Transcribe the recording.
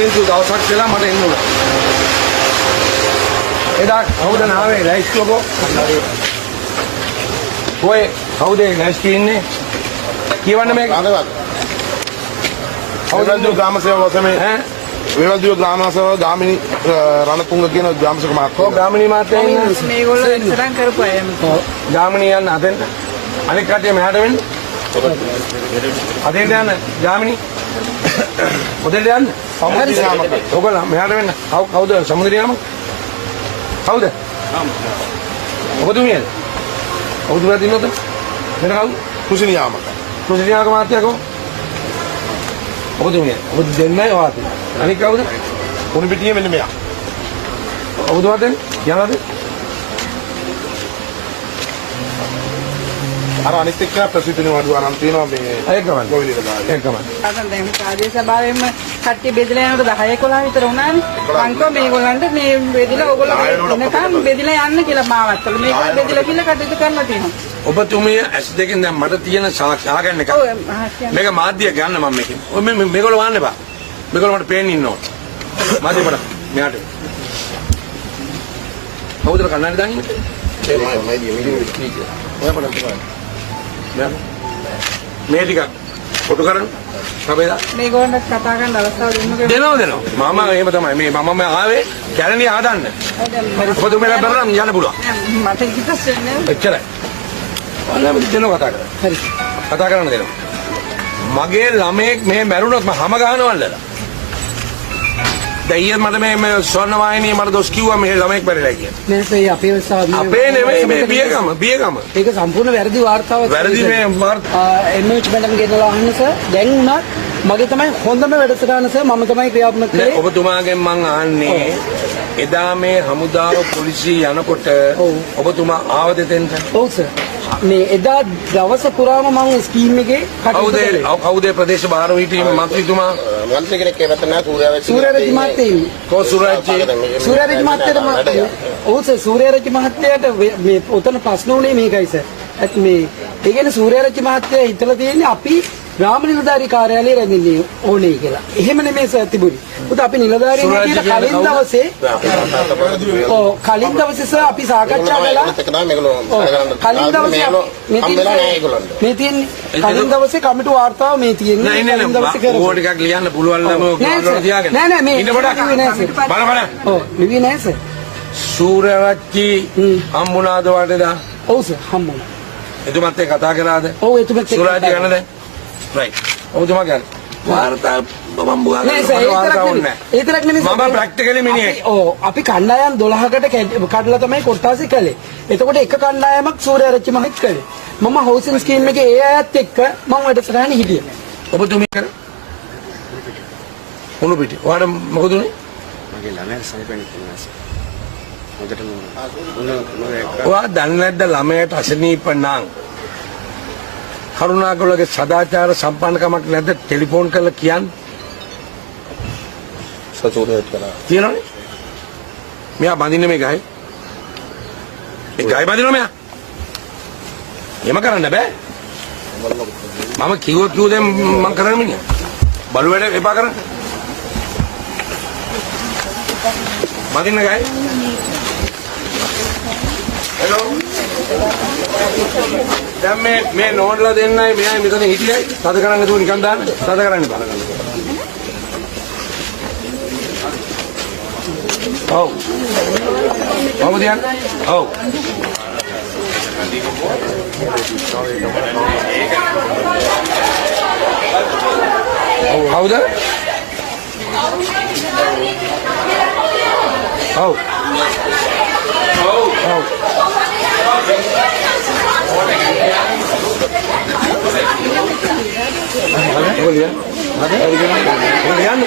තීන්දුව දවසක් කියලා මට එන්න උනා. එදා කවුද නාවේ ලයිස්තුවකෝ? ඔය කවුද ලයිස්තු ඉන්නේ? කියවන්න මේක. කවුද ග්‍රාම සේවක වසමේ වේවල්දිව ග්‍රාම සේවක ගාමිණී රණතුංග කියන ග්‍රාම සේවක මහත්මයා. ඔව් ගාමිණී මහත්මයා ඉන්නේ. මේගොල්ලෝ ඉස්සරහන් කරපු අය. ගාමිණී යන්න අතෙන්ට. අනික කට්ටිය මෙහාට වෙන්න. අතෙන්ට යන්න ගාමිණී. ඔතෙන්ට යන්න. සමුද්‍රියාමක. ඔයගොල්ලෝ මෙහාට වෙන්න. කවුද සමුද්‍රියාමක? කවුද? ඔබතුමියද? ඔබතුමිය දිනනද? මෙන්න කවුද? කුසිනියාමක. කුසිනියාමක මහත්තයා කො? ඔබතුමිය. ඔබ දෙන්නයි වාති. අනික කවුද? කුණු පිටියේ මෙන්න මෙයා. ඔබතුමාද? යනවාද? අර අනිත් එක්ක ප්‍රසිද්ධ නිවාඩු අරන් තියෙනවා මේ ඒකමයි. ගොවිලිට දාලා. ඒකමයි. අද දැන් ප්‍රාදේශ සභාවෙම කට්ටිය බෙදලා යනකොට 10 11 විතර වුණානේ. අංකෝ මේගොල්ලන්ට මේ බෙදලා ඕගොල්ලෝ එනකම් බෙදලා යන්න කියලා මාවත් කළා. මේගොල්ලෝ බෙදලා කියලා කටයුතු කරලා තියෙනවා. ඔබතුමිය ඇස් දෙකෙන් දැන් මට තියෙන සාගන්න එක. මේක මාධ්‍ය ගන්න මම මේකෙන්. ඔය මේගොල්ලෝ වහන්න එපා. මේගොල්ලෝ මට පේන්න ඉන්නවා. මාධ්‍ය පඩ මෙයාට. කවුද කන්නඩි දාන්නේ? ඔය පඩ මේ ටික ෆොටෝ කරන්න සබේදා මේගොල්ලන්ට කතා කරන්න අවස්ථාව දෙන්නකෝ. දෙනවා මම එහෙම තමයි මේ මම ආවේ කැලණිය හදන්න. ඔබතුමීලා බැලුවම යන්න පුළුවන්. මට කිසිසෙත් නෑ. එච්චරයි. ඔන්න දෙනවා කතා කරා. හරි. කතා කරන්න දෙනවා. මගේ ළමයෙක් මේ මැරුණොත් මම හැම ගහනවල්ලලා. දැන් මට මේ ස්වර්ණ වාහිනිය මට දොස් කිව්වා මේ ළමයෙක් මැරිලා කියලා. නෑ සර් අපේ වෙලාව අපේ නෙමෙයි මේ බියගම. ඒක සම්පූර්ණ වැරදි වාර්තාවක්. වැරදි මේ එම්එච් මැඩම් ගෙනලා අහන්න සර්. දැන් උනත් මගේ තමයි හොඳම වැඩසටහන සර්. මම තමයි ක්‍රියාත්මක කළේ. ඔබතුමාගෙන් මං අහන්නේ එදා මේ හමුදාව පොලිසිය යනකොට ඔබතුමා ආවද දෙන්න? ඔව් සර්. මේ එදා දවස පුරාම මම ස්කීම් එකේ කවුද ප්‍රදේශ භාර හිටියේ මන්ත්‍රීතුමා? මන්ත්‍රී කෙනෙක් එවත නැහැ සූර්යරජි මහත්තයා. කො සූර්යරජි මහත්තයාට ඔව් සර් සූර්යරජි මහත්තයාට මේ උතන ප්‍රශ්න උනේ මේකයි සර්. මේ ඒ කියන්නේ සූර්යරජි මහත්තයා හිතලා තියෙන්නේ අපි ග්‍රාම නිලධාරී කාර්යාලයේ රැඳෙන්නේ ඕනේ කියලා. එහෙම නෙමෙයි සර් තිබුණේ. උත අපි නිලධාරීන් හැටියට කලින් දවසේ කලින් දවසේ සර් අපි සාකච්ඡා කළා. කලින් දවසේ මේ තියෙන්නේ කලින් දවසේ කමිටු වාර්තාව මේ තියෙන්නේ. කලින් දවසේ කරා. ඕක ටිකක් ලියන්න පුළුවන් නම් ඔයාලා තියාගෙන. නෑ මේ ඉන්න පොඩක් නෑ සර්. බලන්න. ඔව් ලිව්වේ නෑ සර්. සූර්යරජි හම්බුණාද වටේදා? ඔව් සර් හම්බුණා. එතුමත් එක්ක කතා කරාද? ඔව් එතුමත් එක්ක සූර්යරජි ගන්න දැන්. රයිට්. ඔබතුමා ගන්න. වාර්තා මම බුවා ගන්න. ඒතරක් නෙමෙයි මම ප්‍රැක්ටිකලි මිනිහෙක්. ඔව් අපි කණ්ඩායම් 12කට කඩලා තමයි කොට්ටාසි කළේ. එතකොට එක කණ්ඩායමක් සූර්යරච්චි මහත් කළේ. මම හවුසින් ස්කීම් එකේ ඒ අයත් එක්ක මම වැඩසටහනේ හිටියේ. ඔබතුමිය කර මොන පිටි? ඔයාට මොකද උනේ? මගේ ළමයා සල්පෙන් ඉන්නවා. හොඳටම ඔයා දන්නේ නැද්ද ළමයට අසනීප නම් කරුණාකරලගේ සදාචාර සම්පන්නකමක් නැද්ද ටෙලිෆෝන් කරලා කියන්න? සතුටුත් කරා. තියෙනවනේ. මෙයා බඳින්නේ මේ ගහයි. ඒ ගහයි බඳිනවා මෙයා. එහෙම කරන්න බෑ. මම කිව්වොත් දැන් මම කරන්න මිනිහා. බලු වැඩ එපා කරන්න. බඳින්න ගහයි. හෙලෝ. දැන් මේ නෝඩ්ලා දෙන්නයි මෙයයි මෙතන හිටියයි තද කරන්න නැතුව නිකන් දාන්න. තද කරන්න බෑ. ඔව්. කොහොමද යන්නේ? ඔව්. හවුද? ඔව්. ඔව්. ඔව්. ඔය ලියන්න.